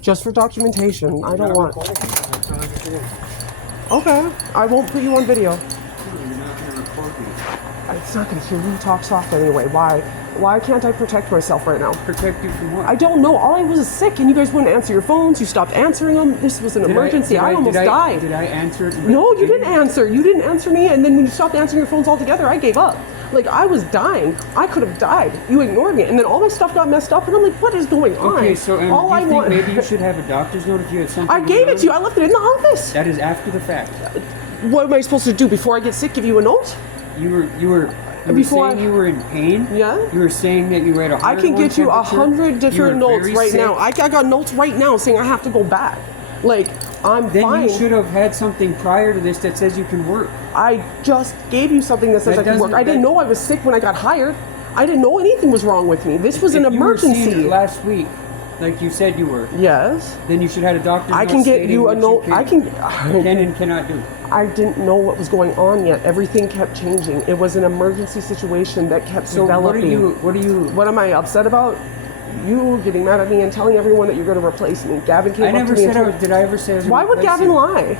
Just for documentation. I don't want. Okay, I won't put you on video. You're not going to record me. It's not going to hear you talk soft anyway. Why? Why can't I protect myself right now? Protect you from what? I don't know. All I was is sick, and you guys wouldn't answer your phones. You stopped answering them. This was an emergency. I almost died. Did I answer it? No, you didn't answer. You didn't answer me, and then when you stopped answering your phones altogether, I gave up. Like, I was dying. I could have died. You ignored me, and then all my stuff got messed up, and I'm like, what is going on? Okay, so all do I you think want... maybe you should have a doctor's note if you had something? I gave it to you. I left it in the office. That is after the fact. What am I supposed to do before I get sick? Give you a note? You were saying you were in pain. Yeah. You were saying that you were at a 101 I can get you 100 different notes right sick. now. I got notes right now saying I have to go back. Like, I'm then fine. You should have had something prior to this that says you can work. I just gave you something that says I can work. I didn't know I was sick when I got hired. I didn't know anything was wrong with me. This was an emergency. You were seen last week, like you said you were. Yes. Then you should have had a doctor's note. I can get you a note. I can and cannot do. I didn't know what was going on yet. Everything kept changing. It was an emergency situation that kept developing. What am I upset about? You getting mad at me and telling everyone that you're going to replace me. Gavin came up to me and told me. Did I ever say I was Why would Gavin lie?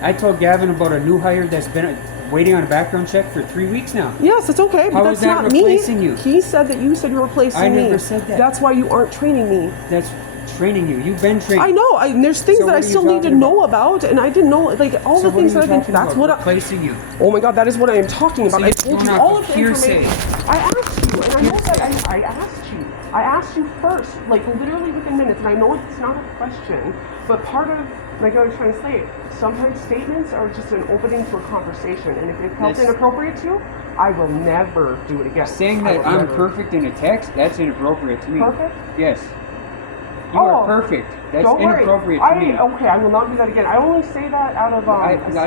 I told Gavin about a new hire that's been waiting on a background check for 3 weeks now. Yes, it's okay, but How that's is that not replacing me. you? He said that you said you're replacing me. I never said that. That's why you aren't training me. That's training you. You've been trained. I know. There's things that I still need to know about, and I didn't know, like, all the things that I've been. That's what replacing you. Oh my God, that is what I am talking about. So I told you all of the hearsay. information. I asked you, and I know that I asked you. I asked you first, like literally within minutes, and I know it's not a question, but part of, like I was trying to say, sometimes statements are just an opening for conversation, and if it felt inappropriate to you, I will never do it again. Saying that I'm perfect in a text, that's inappropriate to me. Perfect? Yes. You are perfect. That's inappropriate to me. Okay, I will not do that again. I only say that out of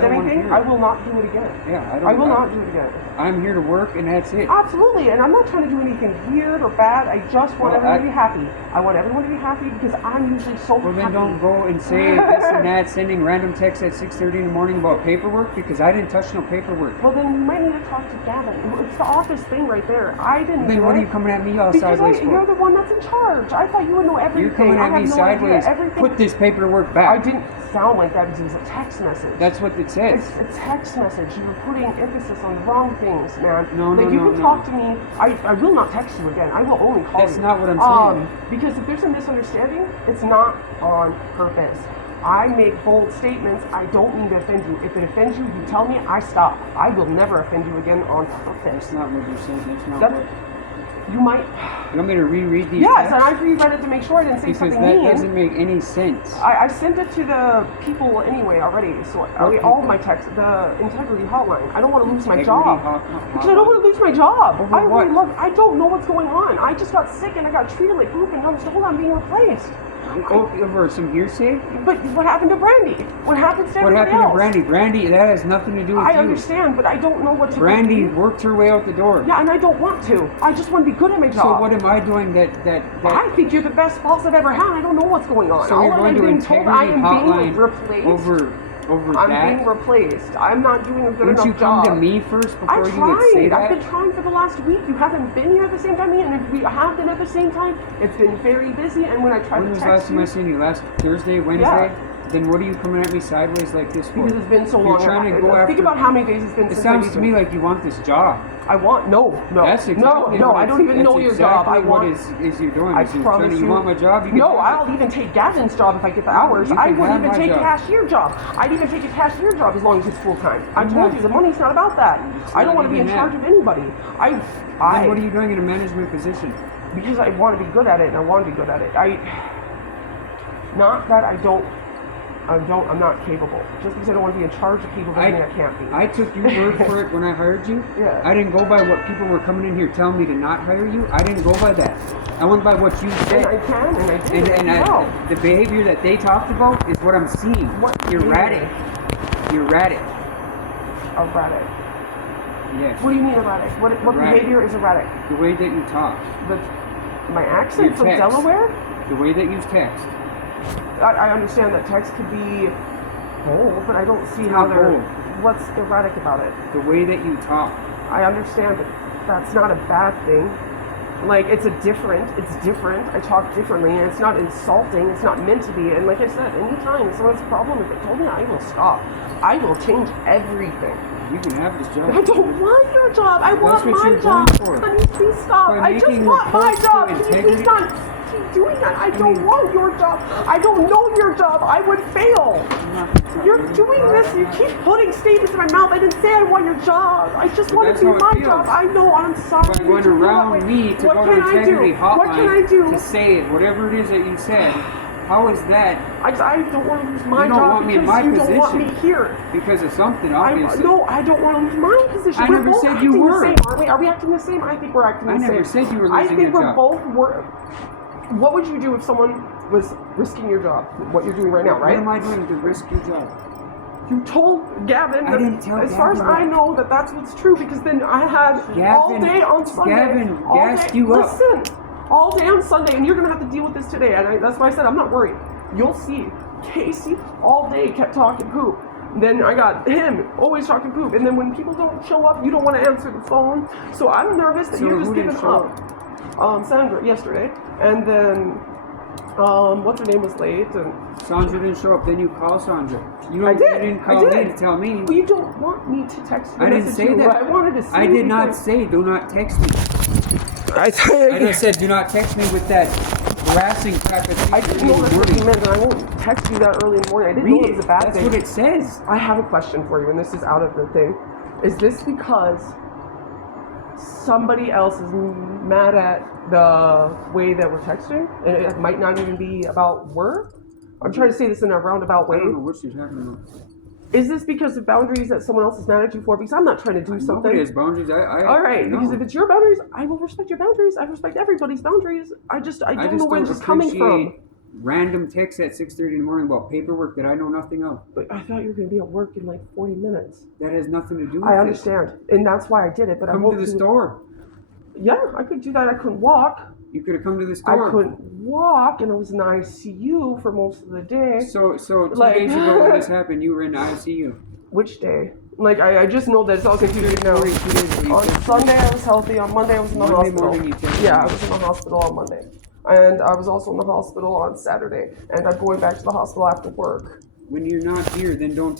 anything. I will not do it again. Yeah, I will not do it again. I'm here to work, and that's it. Absolutely, and I'm not trying to do anything weird or bad. I just want everyone to be happy. I want everyone to be happy because I'm usually so happy. Well, then don't go and say this and that, sending random texts at 6:30 in the morning about paperwork, because I didn't touch no paperwork. Well, then you might need to talk to Gavin. It's the office thing right there. I didn't do it. Then what are you coming at me all because sideways for? You're the one that's in charge. I thought you would know everything. You're coming at me sideways. Put this paperwork back. I didn't sound like that because it was a text message. That's what it says. It's a text message. You were putting emphasis on the wrong things, man. No, you can talk to me. I will not text you again. I will only call you. That's not what I'm saying. Because if there's a misunderstanding, it's not on purpose. I make bold statements. I don't mean to offend you. If it offends you, you tell me. I stop. I will never offend you again on purpose. That's not what you're saying. That's not what... You might... You want me to reread these Yes, texts? and I reread it to make sure I didn't say something mean. Because that doesn't make any sense. I sent it to the people anyway already, so all my texts, the integrity hotline. I don't want to lose my job. Because I don't want to lose my job. I don't know what's going on. I just got sick and I got treated like poop and I was told I'm being replaced. Over some hearsay? But what happened to Brandy? What happens to everybody else? What happened to Brandy? Brandy, that has nothing to do with you. I understand, but I don't know what to do. Brandy worked her way out the door. Yeah, and I don't want to. I just want to be good at my job. So what am I doing that... I think you're the best boss I've ever had. I don't know what's going on. So you're going to integrity hotline replaced. over I'm that? being replaced. I'm not doing a good enough job. Wouldn't you come to me first before you would say that? I've been trying for the last week. You haven't been here at the same time, and if we have been at the same time, it's been very busy. And when I try to text you... When was the last time I seen you? Last Thursday, Wednesday? Yeah. Then what are you coming at me sideways like this for? Because it's been so long. You're trying to go after... Think about how many days it's been since It sounds to me like you want this job. I want... No. That's exactly No, I don't even know your job. I want... What is you're doing? I promise you. You want my job? No, I'll even take Gavin's job if I get the hours. I wouldn't even take a cashier job. I'd even take a cashier job as long as it's full-time. I told you, the money's not about that. I don't want to be in charge of anybody. Then what are you doing in a management position? Because I want to be good at it, and I want to be good at it. Not that I'm not capable. Just because I don't want to be in charge of people doesn't mean I can't be. I took your word for it when I hired you. Yeah. I didn't go by what people were coming in here telling me to not hire you. I didn't go by that. I went by what you said. And I can, and I do. And the behavior that they talked about is what I'm seeing. Erratic. Erratic. Erratic. Yes. What do you mean erratic? What behavior is erratic? The way that you talk. My accent from Delaware? The way that you text. I understand that text could be bold, but I don't see how they're... What's erratic about it? The way that you talk. I understand that's not a bad thing. Like, it's different. I talk differently, and it's not insulting. It's not meant to be. And like I said, anytime someone has a problem with it, told me, I will stop. I will change everything. You can have this job. I don't want your job. I want what my you're job. going for. Honey, please stop. By I just making want my reports job. to Can you integrity. please not keep doing that? I don't want your job. I don't know your job. I would fail. You're doing this. You keep putting statements in my mouth. I didn't say I want your job. I just want to do that's how it my feels. job. I know. I'm sorry. But going around me to what go to can I integrity do? What can I hotline do? to say it, whatever it is that you said, how is that I don't want to lose my You don't job want me in because my you don't want me position. here. because of something, I obviously? don't want to lose my position. I We're never both said acting you the were. same, aren't we? Are we acting the same? I think we're acting the I same. never said you were I losing think your we're job. both. What would you do if someone was risking your job? What you're doing right now, What right? am I doing to risk your job? You told Gavin. I didn't tell as far as Gavin I that. know, that's what's true. Because then I had all Gavin- day on Sunday. Gavin all gassed day, you up. Listen, all day on Sunday, and you're gonna have to deal with this today. And that's why I said I'm not worried. You'll see. Casey all day kept talking poop. Then I got him always talking poop. And then when people don't show up, you don't want to answer the phone. So I'm nervous that So you're just who didn't giving show up. Sandra yesterday, and then what's her name was late, and Sandra didn't show up. Then you call Sandra. You I did. didn't I call did. me to tell me. Well, you don't want me to text you. I didn't message say you. that. I wanted to see I you did not before- say do not text me. I I just said do not text me with that harassing crap at I 3 didn't know in that's the what you morning. meant, and I won't text you that early in the morning. I didn't know Read it it. was a bad That's thing. what it says. I have a question for you, and this is out of the thing. Is this because somebody else is mad at the way that we're texting, and it might not even be about work? I'm trying to say this in a roundabout I way. don't know what you're talking about. Is this because of boundaries that someone else is mad at you for? Because I'm not trying to do something. Nobody has boundaries. All right, no. because if it's your boundaries, I will respect your boundaries. I respect everybody's boundaries. I don't know where don't this is coming from. appreciate random texts at 6:30 in the morning about paperwork that I know nothing of. But I thought you were going to be at work in like 40 minutes. That has nothing to do with I it. understand, and that's why I did it. But I Come won't to the do it. store. Yeah, I could do that. I couldn't walk. You could have come to the store. I couldn't walk, and I was in ICU for most of the day. So 2 Like- days ago when this happened, you were in ICU. Which day? Like, I just know that it's all confusing now. 2 days ago, you On said- Sunday I was healthy. On Monday I was in the Monday hospital. morning you texted Yeah, me. I was in the hospital on Monday. And I was also in the hospital on Saturday. And I'm going back to the hospital after work. When you're not here, then don't